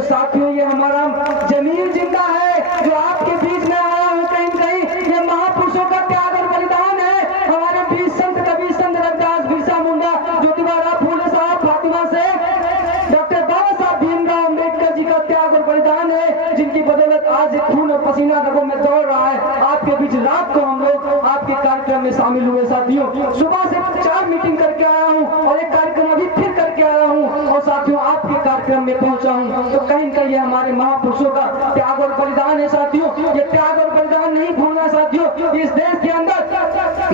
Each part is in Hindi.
तो साथियों ये हमारा जमीन जिंदा है जो आपके बीच में आया हूँ। कहीं कहीं ये महापुरुषों का त्याग और बलिदान है। हमारे बीच संत कबीर, संत रविदास, बिरसा मुंडा, ज्योतिबा फूले साहब, फातिमा से डॉक्टर बाबा साहब भीमराव अम्बेडकर जी का त्याग और बलिदान है, जिनकी बदौलत आज खून और पसीना रगों में दौड़ रहा है। आपके बीच रात को हम लोग आपके कार्यक्रम में शामिल हुए साथियों। सुबह से 4 मीटिंग करके आया हूँ और एक कार्यक्रम अभी फिर करके आया हूँ और साथियों आपके कार्यक्रम में पहुंचा हूँ। तो कहीं कहीं हमारे महापुरुषों का त्याग और बलिदान है साथियों। ये त्याग और बलिदान नहीं भूलना साथियों। इस देश के अंदर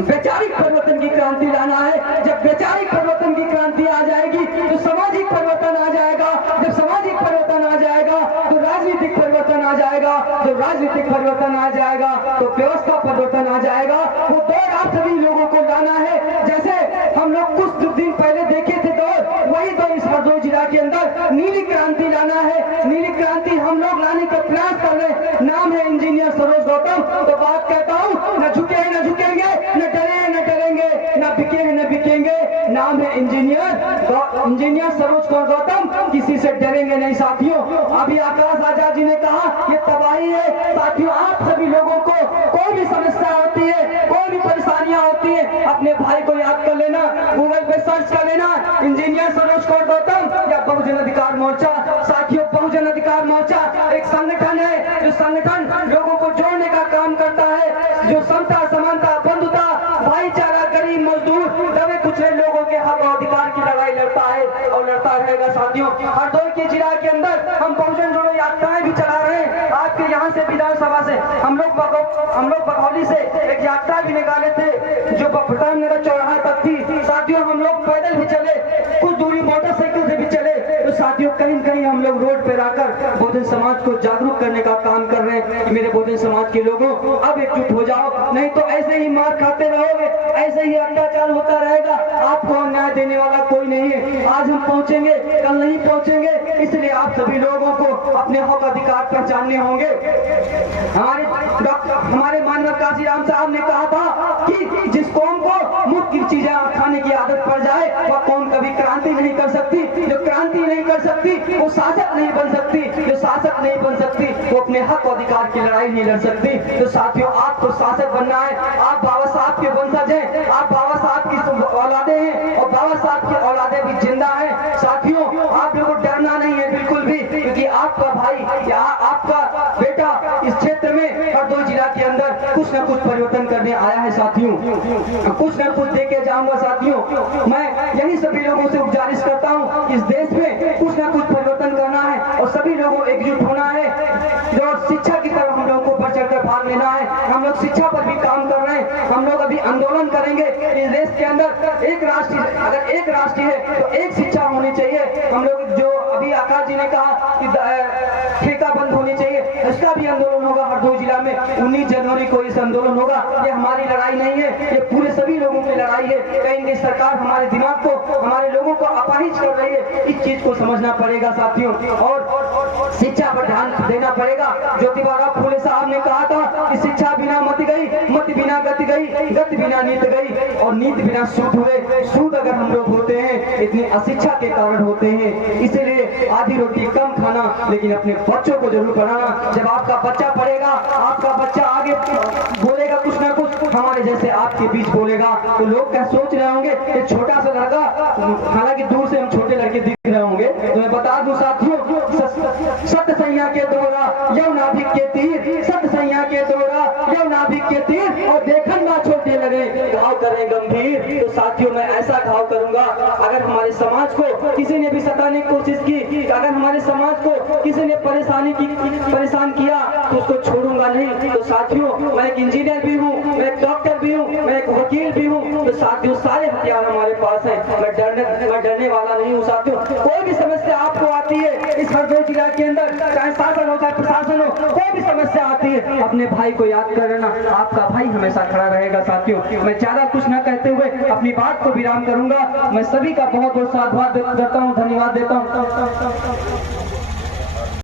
वैचारिक परिवर्तन की क्रांति लाना है। जब वैचारिक परिवर्तन की क्रांति आ जाएगी तो सामाजिक परिवर्तन आ जाएगा। जब सामाजिक परिवर्तन आ जाएगा तो राजनीतिक परिवर्तन आ जाएगा। जब राजनीतिक परिवर्तन आ जाएगा तो व्यवस्था परिवर्तन आ जाएगा। वो दौर आप सभी लोगों को लाना है। जैसे हम लोग कुछ दिन पहले देखे थे दौर, वही दौर इस हरदोई जिला के अंदर नीली क्रांति लाना है। नीली क्रांति हम लोग लाने का प्रयास कर रहे हैं। नाम है इंजीनियर सरोज गौतम। तो बात कहता हूँ, न झुके न झुकेंगे, न डरे न डरेंगे, न बिके न बिकेंगे। नाम है इंजीनियर सरोज गौतम। किसी से डरेंगे नहीं साथियों। अभी आकाश आजाद जी ने कहा ये तबाही है साथियों। आप सभी लोगों को कोई भी समस्या होती है, कोई भी परेशानियां होती है, अपने भाई को याद कर लेना, गूगल पे सर्च कर लेना इंजीनियर सरोज गौतम या बहुजन अधिकार मोर्चा। साथियों बहुजन अधिकार मोर्चा एक संगठन है जो संगठन लोगों को जोड़ने का काम करता है, जो समता, समानता, बंधुता, भाईचारा, गरीब, मजदूर, दबे कुचले लोगों के हक और अधिकार की लड़ाई लड़ता है और लड़ता रहेगा साथियों। हरदोई के जिला के अंदर हम बहुजन जोड़ो यात्राएं भी चला रहे हैं। आपके यहाँ से विधानसभा से हम लोग बघौली से एक यात्रा भी निकाले थे जो प्रतापनगर चौराहा तक थी। साथियों हम लोग पैदल भी चले, कुछ दूरी मोटरसाइकिल से भी चले। तो साथियों कहीं कहीं हम लोग रोड पे आकर बहुजन समाज को जागरूक करने का काम कर रहे हैं कि मेरे बहुजन समाज के लोगों अब एकजुट हो जाओ, नहीं तो ऐसे ही मार खाते रहोगे, ऐसे ही अत्याचार होता रहेगा। आपको न्याय देने वाला कोई नहीं है। आज हम पहुंचेंगे, कल नहीं पहुंचेंगे, इसलिए आप सभी लोगों को अपने हक अधिकार पहचानने होंगे। हमारे मानव काशीराम साहब ने कहा था कि जिस कौम को मुफ्त की चीजें खाने की आदत पड़ जाए वह कौम कभी क्रांति नहीं कर सकती। जो क्रांति नहीं कर सकती वो शासक नहीं बन सकती। जो शासक नहीं बन सकती वो अपने हक अधिकार की लड़ाई नहीं लड़ सकती। तो साथियों आपको शासक बनना है। आप बाबा साहब के वंशज हैं, आप बाबा साहब की औलादे हैं और बाबा साहब की औलादे भी जिंदा है। साथियों आप लोगों को डरना नहीं है बिल्कुल भी, क्योंकि आपका भाई या आपका बेटा इस क्षेत्र में हरदोई जिला के अंदर कुछ न कुछ परिवर्तन करने आया है साथियों। कुछ न कुछ देके जाऊंगा साथियों। मैं यही सभी लोगों से गुजारिश करता हूँ, इस देश में कुछ न कुछ परिवर्तन करना है और सभी लोगों को एकजुट होना है। और शिक्षा की तरफ हम लोगों को बढ़ चढ़ कर भाग लेना है। हम लोग शिक्षा पर भी काम कर रहे हैं। हम लोग अभी आंदोलन करेंगे इस देश के अंदर एक राष्ट्र, अगर एक राष्ट्र है तो एक शिक्षा होनी चाहिए। हम लोग जो अभी आकाश जी ने कहा कि ठेका बंद होनी चाहिए, इसका भी आंदोलन होगा हरदोई जिला में। 19 जनवरी को इस आंदोलन होगा। ये हमारी लड़ाई नहीं है, ये पूरे सभी लोगों की लड़ाई है। कहीं सरकार हमारे दिमाग को, हमारे लोगों को अपाहिज कर रही है। इस चीज को समझना पड़ेगा साथियों और शिक्षा पर ध्यान देना पड़ेगा। ज्योतिबा फूले साहब ने कहा था कि शिक्षा बिना मत गई, मत बिना गति गई, गति बिना नीत गई और नीत बिना सूद हुए। सूद अगर हम लोग होते हैं इतनी अशिक्षा के कारण होते हैं। इसीलिए आधी रोटी कम खाना, लेकिन अपने बच्चों को जरूर पढ़ाना। जब आपका बच्चा पढ़ेगा, आपका बच्चा आगे बोलेगा कुछ ना कुछ हमारे जैसे आपके बीच बोलेगा, तो लोग क्या सोच रहे होंगे कि छोटा सा लड़का, हालांकि दूर से हम छोटे लड़के दिख रहे होंगे, तो मैं बता दूं साथियों, सत्य सैया के द्वारा यौ नाभिक के तीर, सत्य सैया के द्वारा यौ नाभिक के तीर और देखन ना छोटे लगे घाव करें गंभीर। तो साथियों मैं ऐसा घाव करूंगा, अगर हमारे समाज को किसी ने भी सताने की कोशिश की, अगर हमारे समाज को किसी ने परेशान किया तो उसको छोड़ूंगा नहीं। तो साथियों मैं एक इंजीनियर भी हूँ, मैं एक डॉक्टर भी हूँ, मैं एक वकील भी हूँ। तो साथियों सारे हथियार हमारे पास है। मैं डरने वाला नहीं हूँ साथियों। कोई भी समस्या आपको आती है इस हरदोई जिला के अंदर, चाहे शासन हो चाहे प्रशासन हो, कोई भी समस्या आती है अपने भाई को याद करना, आपका भाई हमेशा खड़ा रहेगा साथियों। मैं ज्यादा कुछ न कहते हुए अपनी बात को विराम करूंगा। मैं सभी का बहुत बहुत साधुवाद देता हूँ, धन्यवाद देता हूँ।